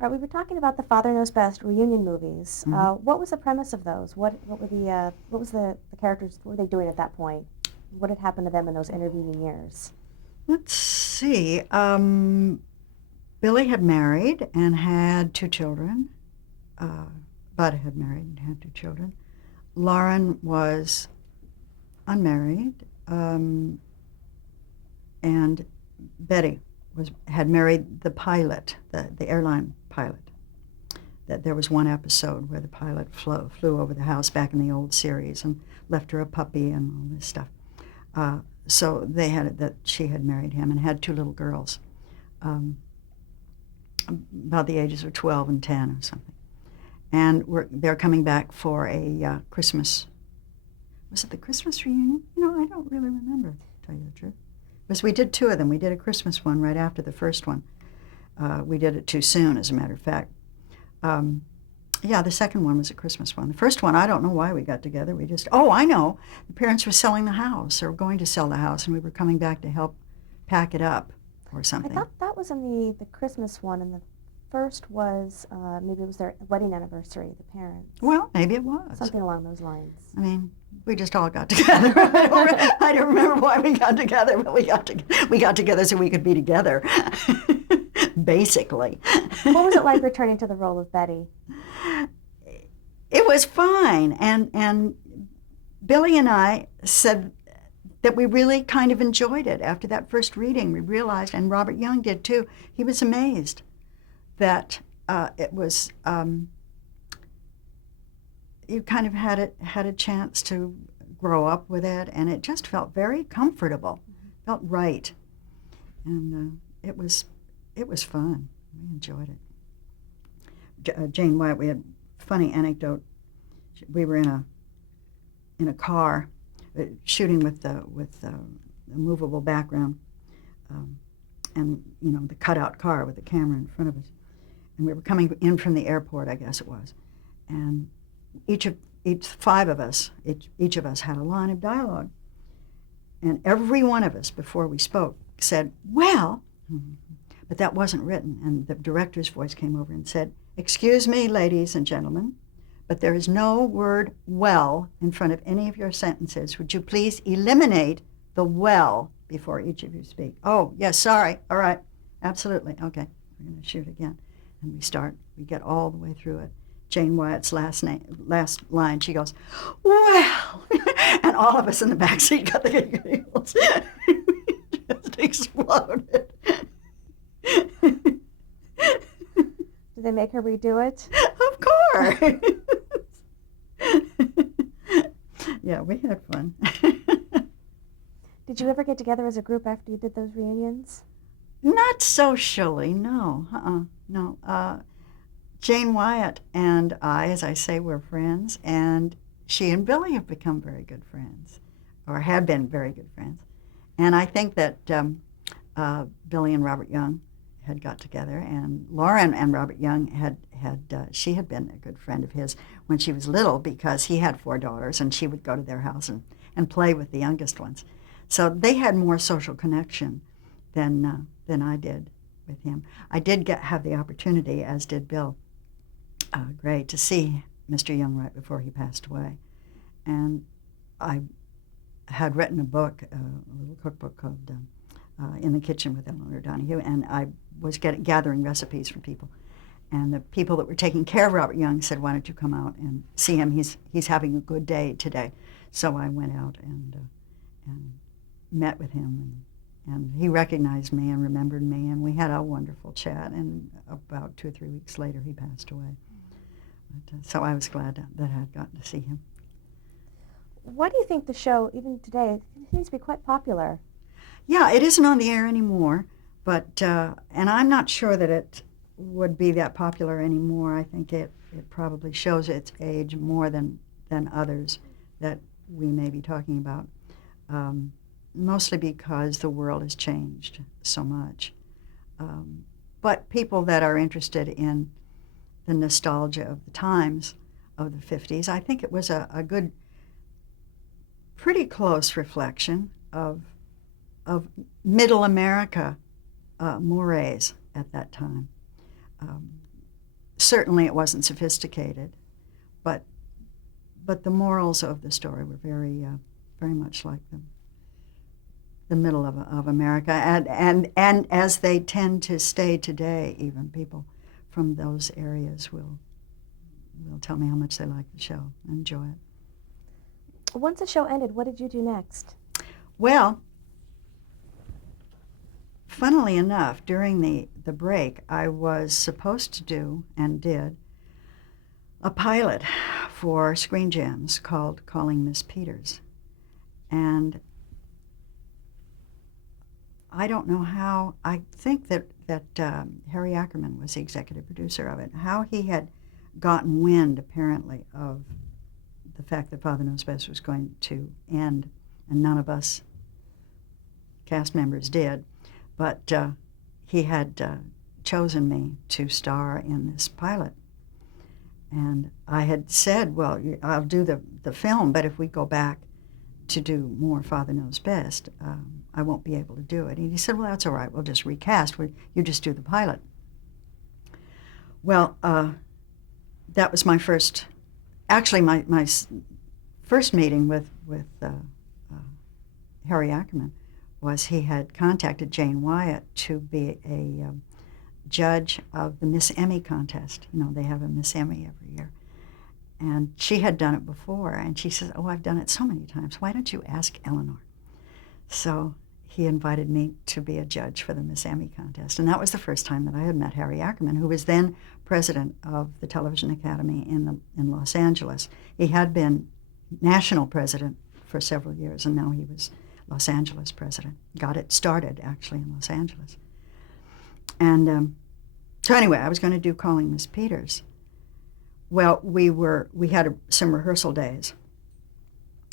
Right, we were talking about the Father Knows Best reunion movies. What was the premise of those? What were what was the characters? What were they doing at that point? What had happened to them in those intervening years? Let's see. Billy had married and had two children. Uh, Bud had married and had two children. Lauren was unmarried, and Betty had married the pilot, the airline pilot. That there was one episode where the pilot flew over the house back in the old series and left her a puppy and all this stuff. So they had that she had married him and had two little girls, about the ages of 12 and 10 or something. And they're coming back for a Christmas. Was it the Christmas reunion? No, I don't really remember, to tell you the truth. Because we did two of them. We did a Christmas one right after the first one. We did it too soon, as a matter of fact. Yeah, the second one was a Christmas one. The first one, I don't know why we got together. I know. The parents were selling the house, or going to sell the house, and we were coming back to help pack it up or something. I thought that was in the Christmas one, and the first was maybe it was their wedding anniversary, the parents. Well, maybe it was. Something along those lines. I mean, we just all got together. I don't remember why we got together, but we got together so we could be together, basically. What was it like returning to the role of Betty? It was fine, and Billy and I said that we really kind of enjoyed it. After that first reading, we realized, and Robert Young did too, he was amazed that it was, you kind of had a chance to grow up with it, and it just felt very comfortable, felt right, and it was fun. We enjoyed it. Jane Wyatt, we had a funny anecdote. We were in a car shooting with a movable background, and the cutout car with the camera in front of us, and we were coming in from the airport, I guess it was, and each five of us had a line of dialogue, and every one of us before we spoke said, "Well," but that wasn't written, and the director's voice came over and said, "Excuse me, ladies and gentlemen, but there is no word 'well' in front of any of your sentences. Would you please eliminate the 'well' before each of you speak?" "Oh, yes, sorry. All right. Absolutely. Okay, we're going to shoot again." And we get all the way through it. Jane Wyatt's last line, she goes, "Well," and all of us in the back seat got the giggles. We just exploded. Did they make her redo it? Of course. Yeah, we had fun. Did you ever get together as a group after you did those reunions? Not socially, no. No. Jane Wyatt and I, as I say, were friends, and she and Billy have become very good friends, or had been very good friends. And I think that Billy and Robert Young had got together, and Lauren and Robert Young she had been a good friend of his when she was little, because he had 4 daughters, and she would go to their house and play with the youngest ones. So they had more social connection than I did with him. I did have the opportunity, as did Bill Gray, to see Mr. Young right before he passed away. And I had written a book, a little cookbook called In the Kitchen with Elinor, Donahue, and I was gathering recipes from people. And the people that were taking care of Robert Young said, "Why don't you come out and see him? He's having a good day today." So I went out and met with him, and he recognized me and remembered me, and we had a wonderful chat. And about 2 or 3 weeks later, he passed away. But, so I was glad that I had gotten to see him. Why do you think the show, even today, seems to be quite popular? Yeah, it isn't on the air anymore, but and I'm not sure that it would be that popular anymore. I think it probably shows its age more than others that we may be talking about, mostly because the world has changed so much. But people that are interested in the nostalgia of the times of the 50s, I think it was a good, pretty close reflection of middle America mores at that time. certainly it wasn't sophisticated, but the morals of the story were very much like the middle of America, and as they tend to stay today. Even people from those areas will tell me how much they like the show and enjoy it. Once the show ended, what did you do next? Well, funnily enough, during the break, I was supposed to do, and did, a pilot for Screen Gems called Calling Miss Peters. And I don't know how, I think that Harry Ackerman was the executive producer of it, how he had gotten wind, apparently, of the fact that Father Knows Best was going to end, and none of us cast members did, but he had chosen me to star in this pilot. And I had said, well, I'll do the film, but if we go back to do more Father Knows Best, I won't be able to do it. And he said, well, that's all right, we'll just recast, you just do the pilot. Well, that was my first, actually my first meeting with Harry Ackerman was he had contacted Jane Wyatt to be a judge of the Miss Emmy contest. You know, they have a Miss Emmy every year. And she had done it before, and she says, oh, I've done it so many times. Why don't you ask Elinor? So he invited me to be a judge for the Miss Emmy contest. And that was the first time that I had met Harry Ackerman, who was then president of the Television Academy in Los Angeles. He had been national president for several years, and now he was Los Angeles president. Got it started, actually, in Los Angeles. And so anyway, I was going to do Calling Miss Peters. Well, we had some rehearsal days,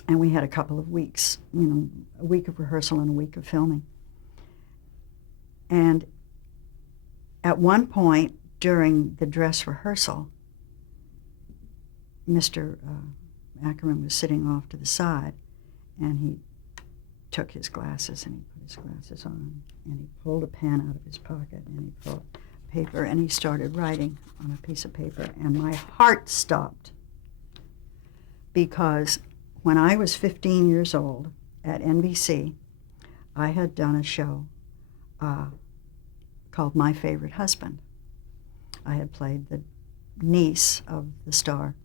and we had a couple of weeks, a week of rehearsal and a week of filming. And at one point during the dress rehearsal, Mr. Ackerman was sitting off to the side, and he took his glasses and he put his glasses on, and he pulled a pen out of his pocket, and he pulled paper, and he started writing on a piece of paper, and my heart stopped, because when I was 15 years old at NBC, I had done a show called My Favorite Husband. I had played the niece of the star,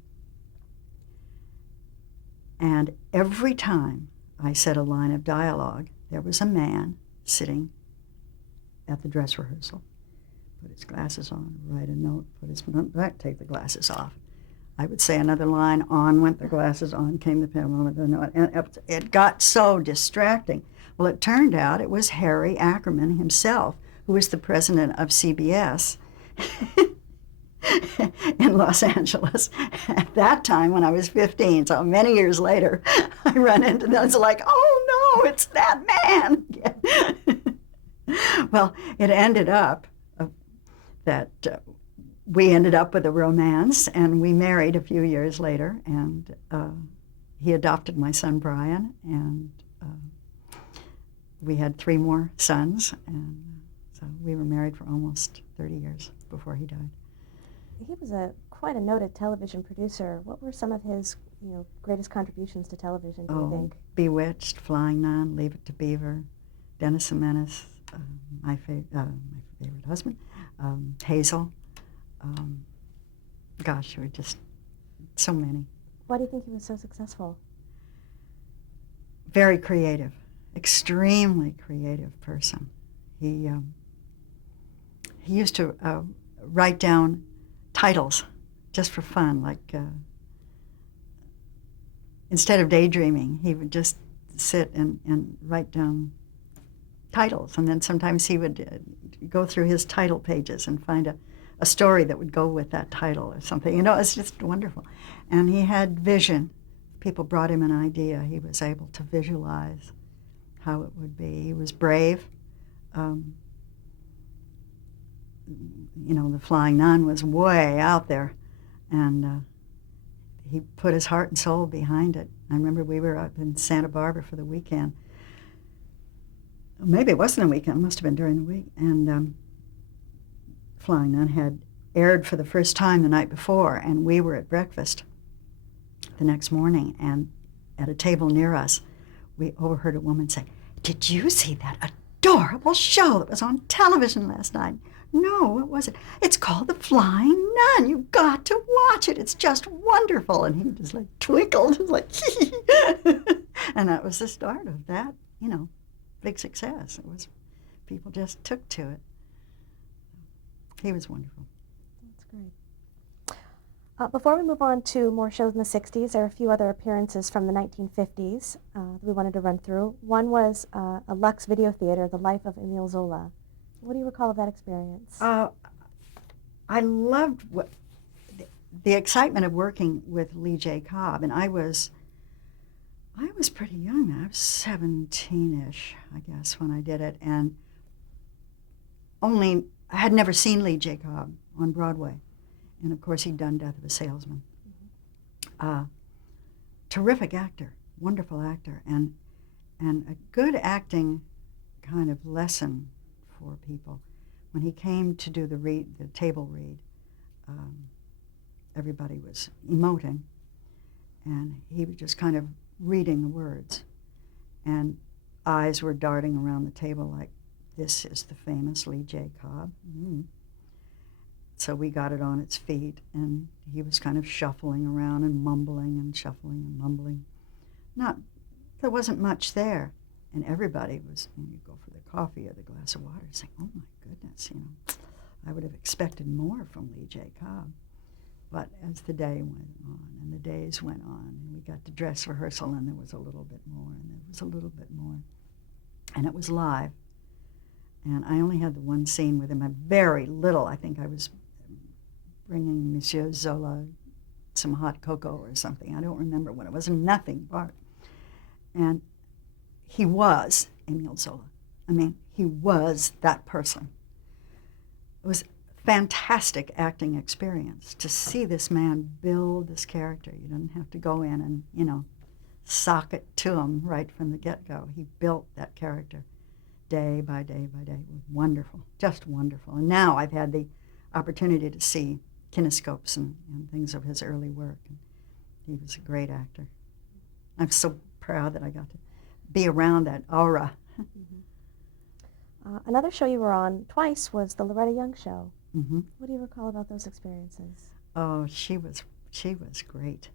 and every time I said a line of dialogue, there was a man sitting at the dress rehearsal. Put his glasses on, write a note, put his back, take the glasses off. I would say another line, on went the glasses, on came the pen, on went the note, and it got so distracting. Well, it turned out it was Harry Ackerman himself, who was the president of CBS in Los Angeles. At that time, when I was 15, so many years later, I run into them. It's like, oh no, it's that man. Well, it ended up that we ended up with a romance, and we married a few years later, and he adopted my son Brian, and we had 3 more sons, and so we were married for almost 30 years before he died. He was quite a noted television producer. What were some of his greatest contributions to television, do you think? Bewitched, Flying Nun, Leave It to Beaver, Dennis the Menace, my favorite husband, Hazel. Gosh, there were just so many. Why do you think he was so successful? Very creative, extremely creative person. He used to write down titles just for fun, like instead of daydreaming, he would just sit and write down titles, and then sometimes he would go through his title pages and find a story that would go with that title or something. It's just wonderful. And he had vision. People brought him an idea. He was able to visualize how it would be. He was brave. The Flying Nun was way out there, and he put his heart and soul behind it. I remember we were up in Santa Barbara for the weekend. Maybe it wasn't a weekend, it must have been during the week, and Flying Nun had aired for the first time the night before, and we were at breakfast the next morning, and at a table near us, we overheard a woman say, "Did you see that adorable show that was on television last night?" "No, what was it?" "It's called The Flying Nun. You've got to watch it. It's just wonderful." And he just like twinkled, just like, and that was the start of that, big success. It was, people just took to it. He was wonderful. That's great. Before we move on to more shows in the 60s, there are a few other appearances from the 1950s that we wanted to run through. One was a Lux Video Theater, The Life of Emile Zola. What do you recall of that experience? I loved the excitement of working with Lee J. Cobb, and I was pretty young. I was 17-ish, I guess, when I did it, and I had never seen Lee J. Cobb on Broadway, and of course he'd done Death of a Salesman. Terrific actor, wonderful actor, and a good acting kind of lesson for people. When he came to do the table read, everybody was emoting, and he was just kind of reading the words, and eyes were darting around the table like, "This is the famous Lee J. Cobb." So we got it on its feet, and he was kind of shuffling around and mumbling and shuffling and mumbling. There wasn't much there, and everybody was, when you go for the coffee or the glass of water, saying, "Oh my goodness, I would have expected more from Lee J. Cobb." But as the day went on, and the days went on, and we got to dress rehearsal, and there was a little bit more, and there was a little bit more, and it was live. And I only had the one scene with him, a very little. I think I was bringing Monsieur Zola some hot cocoa or something. I don't remember what it was, nothing but. And he was Emile Zola. I mean, he was that person. It was a fantastic acting experience to see this man build this character. You didn't have to go in and, sock it to him right from the get-go. He built that character day by day by day. It was wonderful, just wonderful. And now I've had the opportunity to see kinescopes and things of his early work. And he was a great actor. I'm so proud that I got to be around that aura. Another show you were on twice was the Loretta Young Show. Mm-hmm. What do you recall about those experiences? Oh, she was great.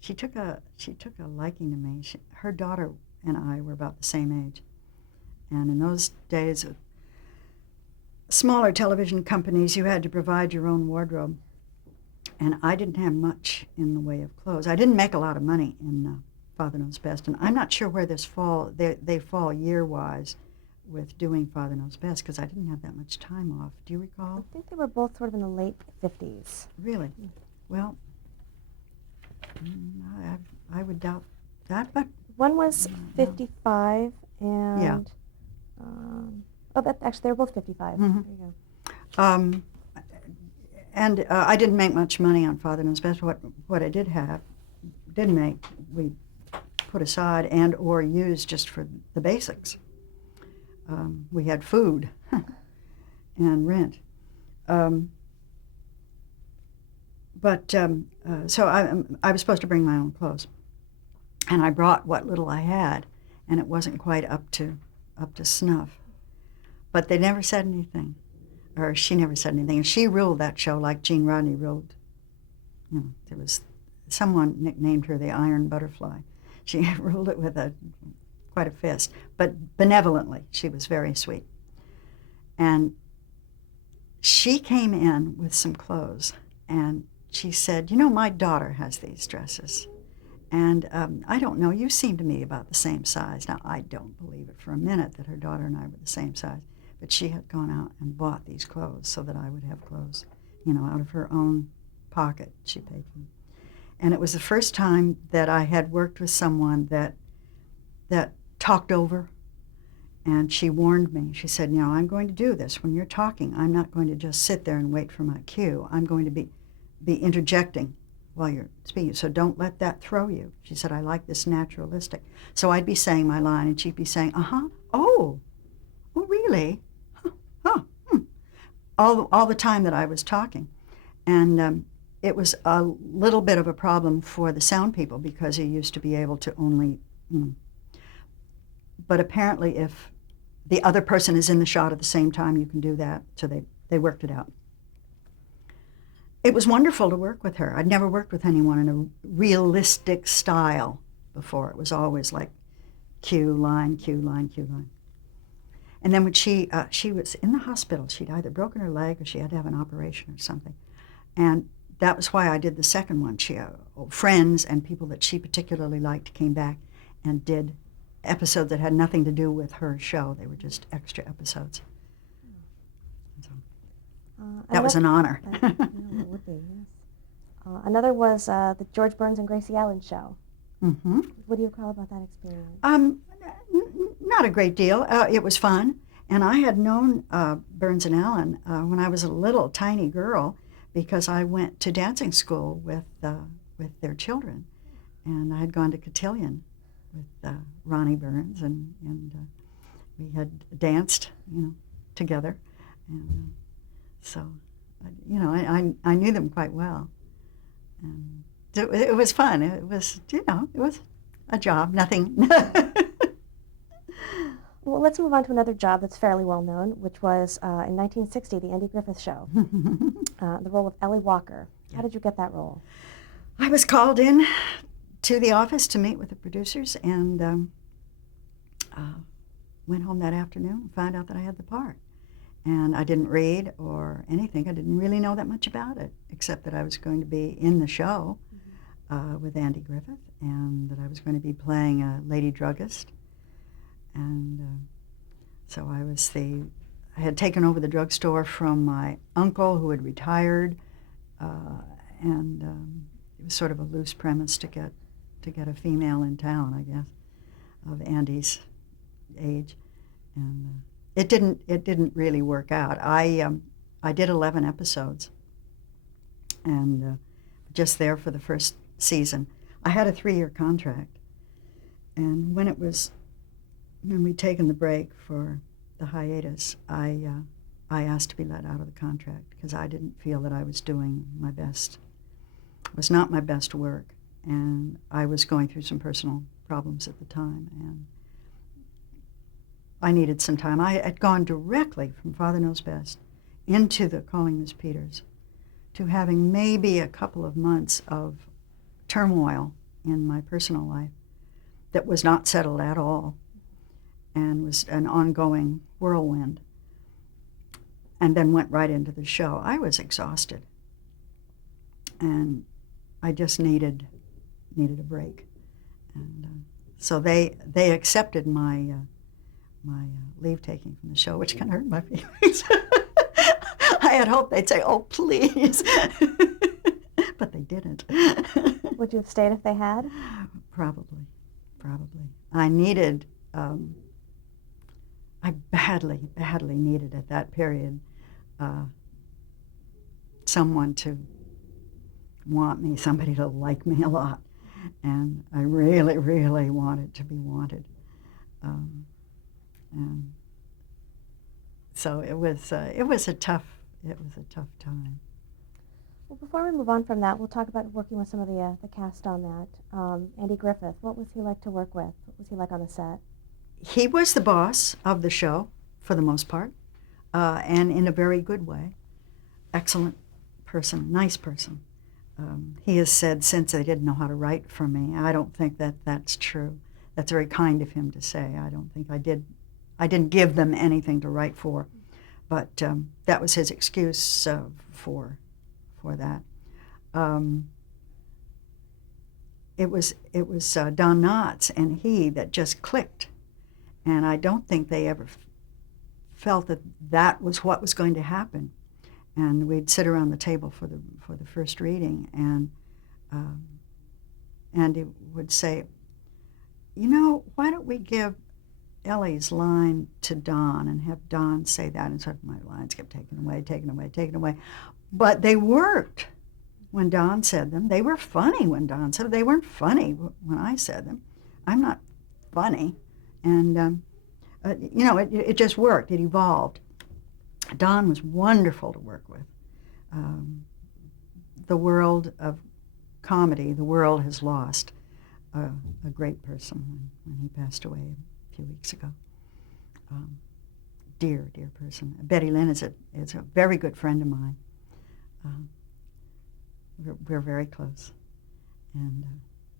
She took a liking to me. Her daughter and I were about the same age. And in those days of smaller television companies, you had to provide your own wardrobe. And I didn't have much in the way of clothes. I didn't make a lot of money in Father Knows Best. And I'm not sure where they fall year-wise with doing Father Knows Best, because I didn't have that much time off. Do you recall? I think they were both sort of in the late 50s. Really? Well, I would doubt that, but... One was 55, and... Yeah. Actually, they were both 55. Mm-hmm. There you go. And I didn't make much money on Father Knows Best. What I did make, we put aside and or used just for the basics. We had food and rent. So I was supposed to bring my own clothes. And I brought what little I had, and it wasn't quite up to snuff. But they never said anything, or she never said anything. And she ruled that show like Gene Rodney ruled. There was someone nicknamed her the Iron Butterfly. She ruled it with quite a fist, but benevolently. She was very sweet. And she came in with some clothes, and she said, "My daughter has these dresses. And I don't know, you seem to me about the same size." Now, I don't believe it for a minute that her daughter and I were the same size, but she had gone out and bought these clothes so that I would have clothes, out of her own pocket. She paid for them. And it was the first time that I had worked with someone that talked over, and she warned me. She said, "I'm going to do this. When you're talking, I'm not going to just sit there and wait for my cue. I'm going to be interjecting while you're speaking, so don't let that throw you." She said, "I like this naturalistic." So I'd be saying my line, and she'd be saying, "Oh, really? All the time that I was talking." And it was a little bit of a problem for the sound people because you used to be able to only, but apparently if the other person is in the shot at the same time, you can do that. So they worked it out. It was wonderful to work with her. I'd never worked with anyone in a realistic style before. It was always like cue, line, cue, line, cue, line. And then when she was in the hospital, she'd either broken her leg or she had to have an operation or something. And that was why I did the second one. She, friends and people that she particularly liked came back and did episodes that had nothing to do with her show. They were just extra episodes. So, that was an honor. No, it would be, yes. Another was the George Burns and Gracie Allen show. Mm-hmm. What do you recall about that experience? Not a great deal. It was fun. And I had known Burns and Allen when I was a little tiny girl because I went to dancing school with their children. And I had gone to cotillion with Ronnie Burns, and we had danced, together. And so, I knew them quite well. And it was fun. It was, it was a job, nothing. Well, let's move on to another job that's fairly well known, which was in 1960, the Andy Griffith Show, the role of Ellie Walker. How did you get that role? I was called in to the office to meet with the producers, and went home that afternoon and found out that I had the part. And I didn't read or anything. I didn't really know that much about it, except that I was going to be in the show with Andy Griffith, and that I was going to be playing a lady druggist. And so I had taken over the drugstore from my uncle who had retired, and it was sort of a loose premise to get a female in town, I guess, of Andy's age. And it didn't really work out. I did 11 episodes, and just there for the first season. I had a 3-year contract, and when we'd taken the break for the hiatus, I asked to be let out of the contract because I didn't feel that I was doing my best. It was not my best work, and I was going through some personal problems at the time, and I needed some time. I had gone directly from Father Knows Best into the Calling Miss Peters to having maybe a couple of months of turmoil in my personal life that was not settled at all and was an ongoing whirlwind, and then went right into the show. I was exhausted, and I just needed a break. And so they accepted my leave taking from the show, which kind of hurt my feelings. I had hoped they'd say, "Oh, please," but they didn't. Would you have stayed if they had? Probably. I needed, I badly needed at that period someone to want me, somebody to like me a lot. And I really, really wanted to be wanted. And so it was a tough time. Well, before we move on from that, we'll talk about working with some of the cast on that. Andy Griffith, what was he like to work with? What was he like on the set? He was the boss of the show, for the most part, and in a very good way. Excellent person, nice person. He has said since they didn't know how to write for me. I don't think that's true. That's very kind of him to say. I don't think I did. I didn't give them anything to write for, but that was his excuse for that. It was Don Knotts and he that just clicked, and I don't think they ever felt that was what was going to happen. And we'd sit around the table for the first reading, and Andy would say, why don't we give Ellie's line to Don and have Don say that? And so my lines kept taken away. But they worked when Don said them. They were funny when Don said them. They weren't funny when I said them. I'm not funny. And, it just worked. It evolved. Don was wonderful to work with. the world of comedy, the world has lost a great person when he passed away a few weeks ago. Dear, dear person. Betty Lynn is a very good friend of mine. We're very close. And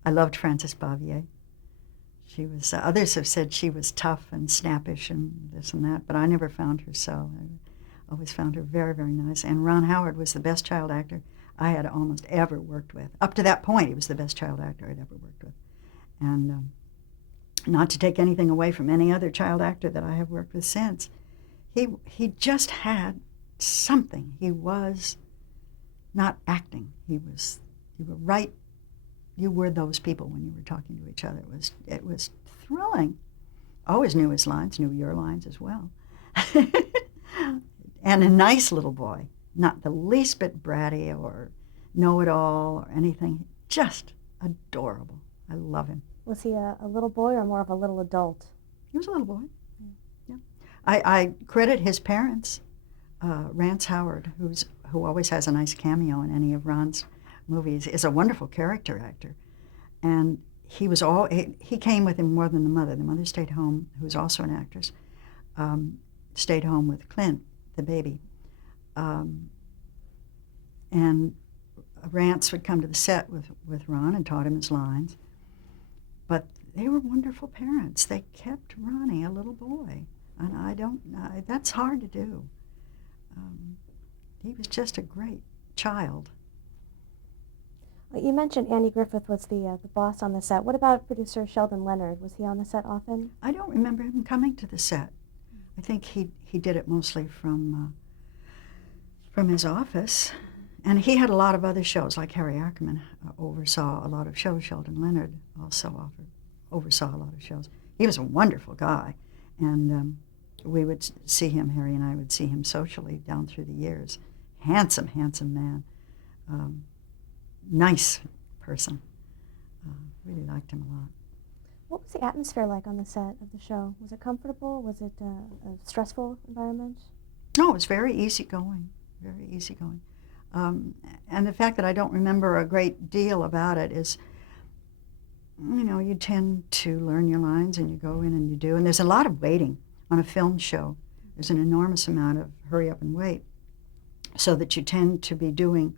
I loved Frances Bavier. She was, others have said she was tough and snappish and this and that, but I never found her so. I always found her very, very nice. And Ron Howard was the best child actor I had almost ever worked with. Up to that point, he was the best child actor I'd ever worked with. And not to take anything away from any other child actor that I have worked with since, he just had something. He was not acting. You were right. You were those people when you were talking to each other. It was thrilling. Always knew his lines, knew your lines as well. And a nice little boy, not the least bit bratty or know-it-all or anything. Just adorable. I love him. Was he a little boy or more of a little adult? He was a little boy. Yeah. I credit his parents, Rance Howard, who always has a nice cameo in any of Ron's movies, is a wonderful character actor. And he came with him more than the mother. The mother stayed home, who was also an actress, stayed home with Clint, the baby. And Rance would come to the set with Ron and taught him his lines. But they were wonderful parents. They kept Ronnie a little boy. And that's hard to do. He was just a great child. Well, you mentioned Andy Griffith was the boss on the set. What about producer Sheldon Leonard? Was he on the set often? I don't remember him coming to the set. I think he did it mostly from his office. And he had a lot of other shows, like Harry Ackerman oversaw a lot of shows. Sheldon Leonard also oversaw a lot of shows. He was a wonderful guy. And we would see him, Harry and I would see him socially down through the years. Handsome, handsome man. Nice person. Really liked him a lot. What was the atmosphere like on the set of the show? Was it comfortable? Was it a stressful environment? No, it was very easygoing, very easygoing. And the fact that I don't remember a great deal about it is, you tend to learn your lines and you go in and you do. And there's a lot of waiting on a film show. There's an enormous amount of hurry up and wait, so that you tend to be doing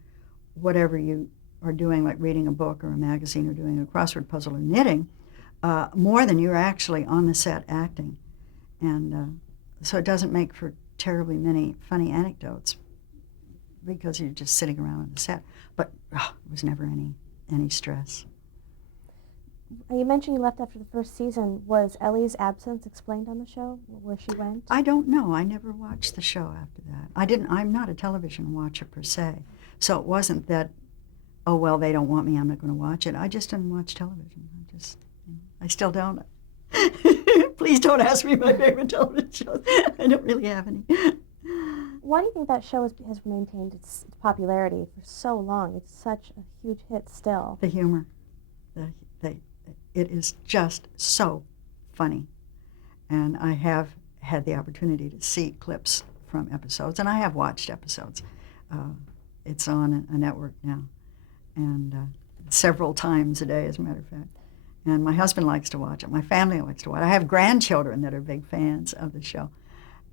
whatever you are doing, like reading a book or a magazine or doing a crossword puzzle or knitting, more than you're actually on the set acting. And so it doesn't make for terribly many funny anecdotes because you're just sitting around on the set. But it was never any stress. You mentioned you left after the first season. Was Ellie's absence explained on the show, where she went? I don't know. I never watched the show after that. I'm not a television watcher per se. So it wasn't that, oh, well, they don't want me, I'm not going to watch it. I just didn't watch television. I still don't. Please don't ask me my favorite television shows. I don't really have any. Why do you think that show has maintained its popularity for so long? It's such a huge hit still. The humor. It is just so funny. And I have had the opportunity to see clips from episodes, and I have watched episodes. It's on a network now, and several times a day, as a matter of fact. And my husband likes to watch it. My family likes to watch it. I have grandchildren that are big fans of the show.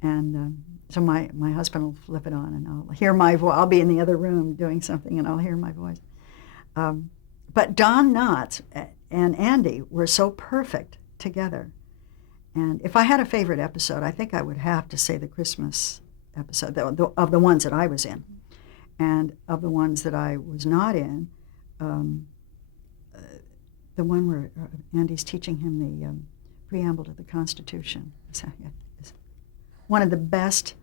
And so my husband will flip it on, and I'll hear my voice. I'll be in the other room doing something, and I'll hear my voice. But Don Knotts and Andy were so perfect together. And if I had a favorite episode, I think I would have to say the Christmas episode, of the ones that I was in. And of the ones that I was not in, the one where Andy's teaching him the preamble to the Constitution. It's one of the best.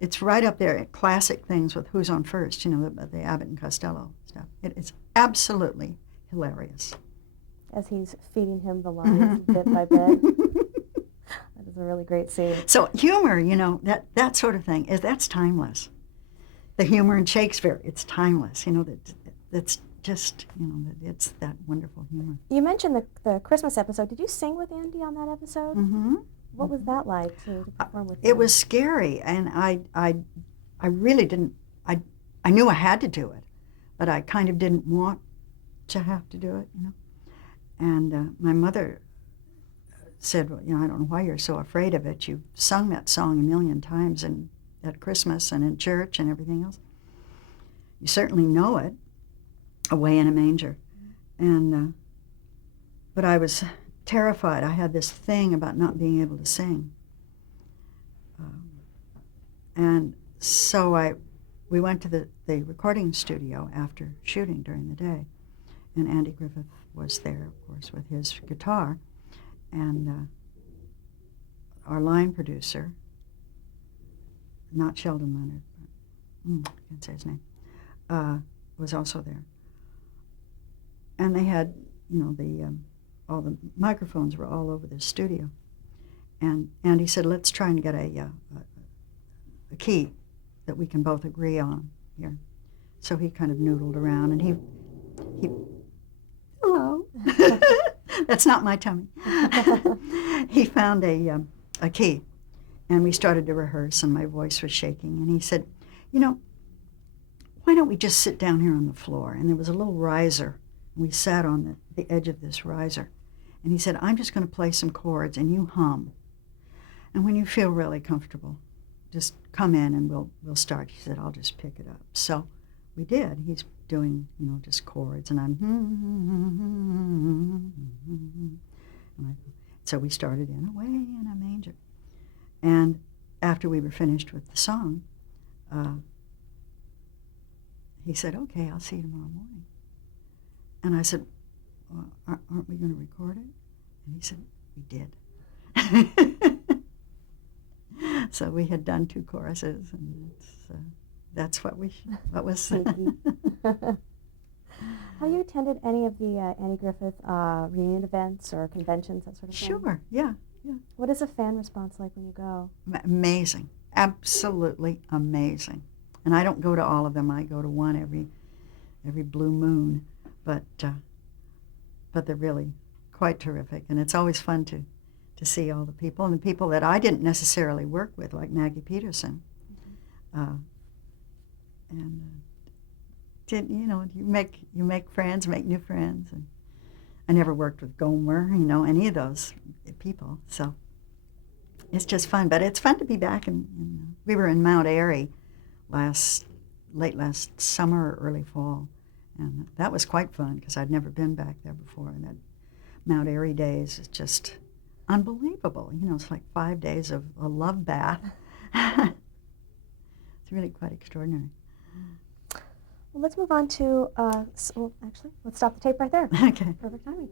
It's right up there at classic things with Who's on First, the Abbott and Costello stuff. It's absolutely hilarious. As he's feeding him the lines bit by bit. That is a really great scene. So humor, that sort of thing, that's timeless. The humor in Shakespeare, it's timeless. That's just, it's that wonderful humor. You mentioned the Christmas episode. Did you sing with Andy on that episode? Mm-hmm. What was that like to perform with him? It was scary, and I really didn't. I knew I had to do it, but I kind of didn't want to have to do it, you know. And my mother said, well, you know, I don't know why you're so afraid of it. You've sung that song a million times at Christmas and in church and everything else. You certainly know it, Away in a Manger. And but I was terrified. I had this thing about not being able to sing. And so we went to the recording studio after shooting during the day. And Andy Griffith was there, of course, with his guitar. And our line producer, not Sheldon Leonard, but, I can't say his name, was also there. And they had, you know, all the microphones were all over the studio. And Andy said, let's try and get a key that we can both agree on here. So he kind of noodled around, and he hello. That's not my tummy. He found a key, and we started to rehearse, and my voice was shaking. And he said, you know, why don't we just sit down here on the floor? And there was a little riser. We sat on the edge of this riser. And he said, I'm just going to play some chords, and you hum. And when you feel really comfortable, just come in and we'll start. He said, I'll just pick it up. So we did. He's doing, you know, just chords, and I'm so we started in Away in a Manger. And after we were finished with the song, he said, okay, I'll see you tomorrow morning. And I said, well, aren't we going to record it? And he said, we did. So we had done 2 choruses, and that's what was. Have you attended any of the Andy Griffith reunion events or conventions, that sort of thing? Sure, yeah. What is a fan response like when you go? Amazing, absolutely amazing. And I don't go to all of them. I go to one every blue moon, but they're really quite terrific, and it's always fun to see all the people, and the people that I didn't necessarily work with, like Maggie Peterson. You make friends, make new friends, and I never worked with Gomer, you know, any of those people. So it's just fun, but it's fun to be back. We were in Mount Airy late last summer or early fall, and that was quite fun because I'd never been back there before. And that Mount Airy days is just unbelievable. You know, it's like 5 days of a love bath. It's really quite extraordinary. Well, let's move on to, actually, let's stop the tape right there. Okay. Perfect timing.